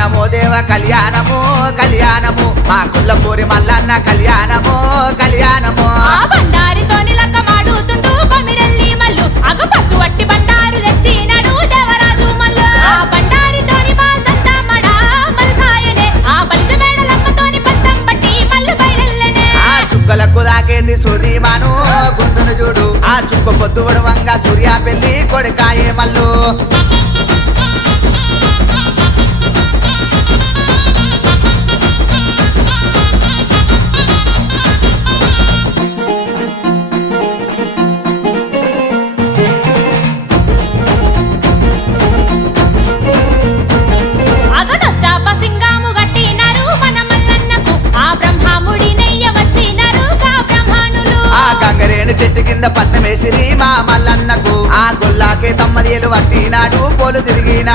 కళ్యాణము దేవ కళ్యాణము కళ్యాణము మా కుల్లపూరి మల్లన్న కళ్యాణము కళ్యాణము బండారితోని లక్క మాడుతుంటూ కొమిరెల్లి మల్లు అగపట్టు వట్టి బండారు తెచ్చినాడు దేవరాజు మల్లు బండారితోని మా సంతమడ మల్సాయనే బలిజ మేడలమ్మతోని పత్తం పట్టి మల్లు బయలెల్లనే చుక్కలకు దాకేంది సూర్యమాను గుండును చూడు చుక్క పొద్దు వంగ సూర్య పెళ్లి కొడుకాయే మల్లు చెట్టు కింద పట్నం వేసిరి మా మల్లన్నకు గొల్లాకే తమ్మదియలు పట్టినాడు పోలు తిరిగినా